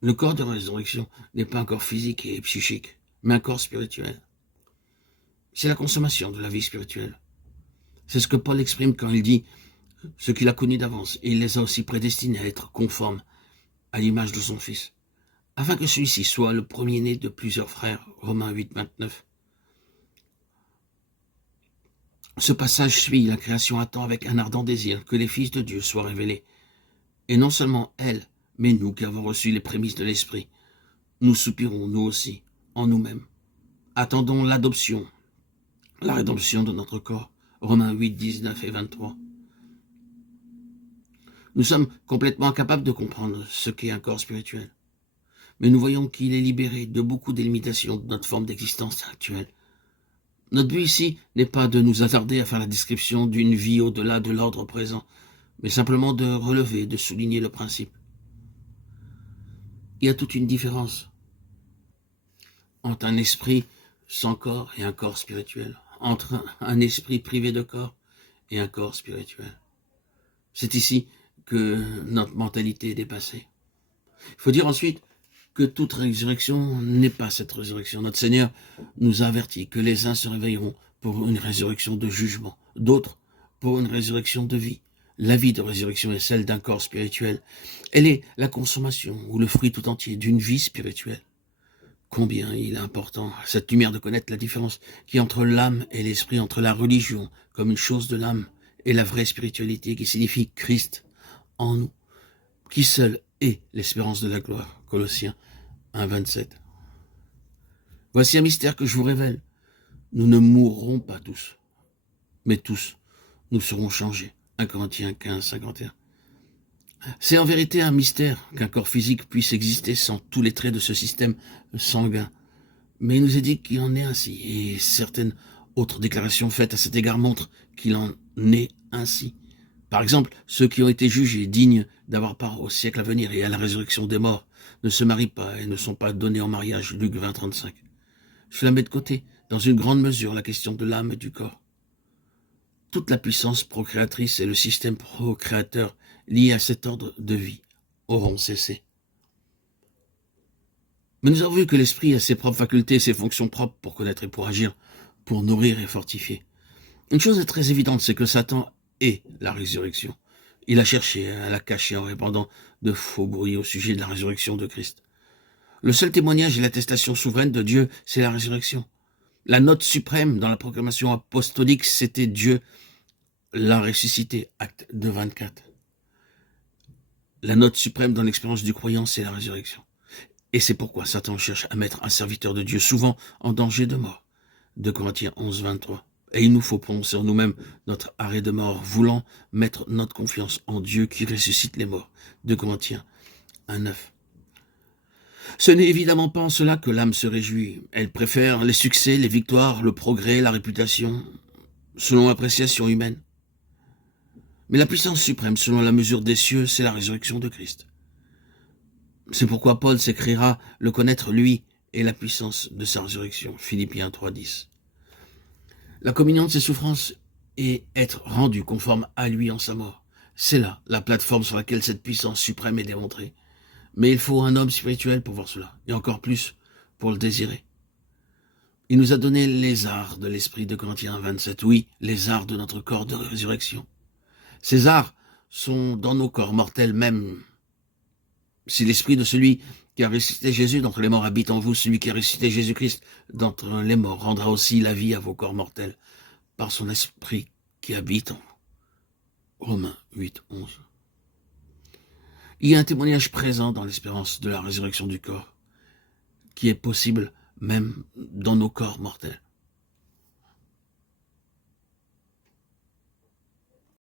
Le corps de résurrection n'est pas un corps physique et psychique, mais un corps spirituel. C'est la consommation de la vie spirituelle. C'est ce que Paul exprime quand il dit ce qu'il a connu d'avance, et il les a aussi prédestinés à être conformes à l'image de son Fils, afin que celui-ci soit le premier-né de plusieurs frères. Romains 8, 29. Ce passage suit la création attend avec un ardent désir que les fils de Dieu soient révélés. Et non seulement elle, mais nous qui avons reçu les prémices de l'Esprit, nous soupirons, nous aussi, en nous-mêmes. Attendons l'adoption, la rédemption de notre corps. Romains 8, 19 et 23. Nous sommes complètement incapables de comprendre ce qu'est un corps spirituel. Mais nous voyons qu'il est libéré de beaucoup des limitations de notre forme d'existence actuelle. Notre but ici n'est pas de nous attarder à faire la description d'une vie au-delà de l'ordre présent, mais simplement de relever, de souligner le principe. Il y a toute une différence entre un esprit sans corps et un corps spirituel, entre un esprit privé de corps et un corps spirituel. C'est ici que notre mentalité est dépassée. Il faut dire ensuite que toute résurrection n'est pas cette résurrection. Notre Seigneur nous a avertis que les uns se réveilleront pour une résurrection de jugement, d'autres pour une résurrection de vie. La vie de résurrection est celle d'un corps spirituel. Elle est la consommation ou le fruit tout entier d'une vie spirituelle. Combien il est important à cette lumière de connaître la différence qui est entre l'âme et l'esprit, entre la religion comme une chose de l'âme et la vraie spiritualité qui signifie Christ en nous, qui seul est l'espérance de la gloire. Colossiens 1, 27. Voici un mystère que je vous révèle. Nous ne mourrons pas tous, mais tous, nous serons changés. 1 Corinthiens 15, 51. C'est en vérité un mystère qu'un corps physique puisse exister sans tous les traits de ce système sanguin. Mais il nous est dit qu'il en est ainsi, et certaines autres déclarations faites à cet égard montrent qu'il en est ainsi. Par exemple, ceux qui ont été jugés dignes d'avoir part au siècle à venir et à la résurrection des morts ne se marient pas et ne sont pas donnés en mariage. Luc 20, 35. Cela met de côté, dans une grande mesure, la question de l'âme et du corps. Toute la puissance procréatrice et le système procréateur lié à cet ordre de vie auront cessé. Mais nous avons vu que l'esprit a ses propres facultés et ses fonctions propres pour connaître et pour agir, pour nourrir et fortifier. Une chose est très évidente, c'est que Satan est la résurrection. Il a cherché à la cacher en répandant de faux bruits au sujet de la résurrection de Christ. Le seul témoignage et l'attestation souveraine de Dieu, c'est la résurrection. La note suprême dans la proclamation apostolique, c'était Dieu l'a ressuscité, acte 2, 24. La note suprême dans l'expérience du croyant, c'est la résurrection. Et c'est pourquoi Satan cherche à mettre un serviteur de Dieu souvent en danger de mort. 2 Corinthiens 11, 23. Et il nous faut prononcer en nous-mêmes notre arrêt de mort, voulant mettre notre confiance en Dieu qui ressuscite les morts. 2 Corinthiens 1, 9. Ce n'est évidemment pas en cela que l'âme se réjouit. Elle préfère les succès, les victoires, le progrès, la réputation, selon l'appréciation humaine. Mais la puissance suprême, selon la mesure des cieux, c'est la résurrection de Christ. C'est pourquoi Paul s'écrira le connaître lui et la puissance de sa résurrection. Philippiens 3, 10. La communion de ses souffrances est être rendu conforme à lui en sa mort. C'est là la plateforme sur laquelle cette puissance suprême est démontrée. Mais il faut un homme spirituel pour voir cela, et encore plus pour le désirer. Il nous a donné les arts de l'esprit de Corinthiens 27, oui, les arts de notre corps de résurrection. Ces arts sont dans nos corps mortels même. Si l'esprit de celui qui a ressuscité Jésus d'entre les morts habite en vous, celui qui a ressuscité Jésus-Christ d'entre les morts rendra aussi la vie à vos corps mortels par son esprit qui habite en vous. Romains 8, 11. Il y a un témoignage présent dans l'espérance de la résurrection du corps, qui est possible même dans nos corps mortels.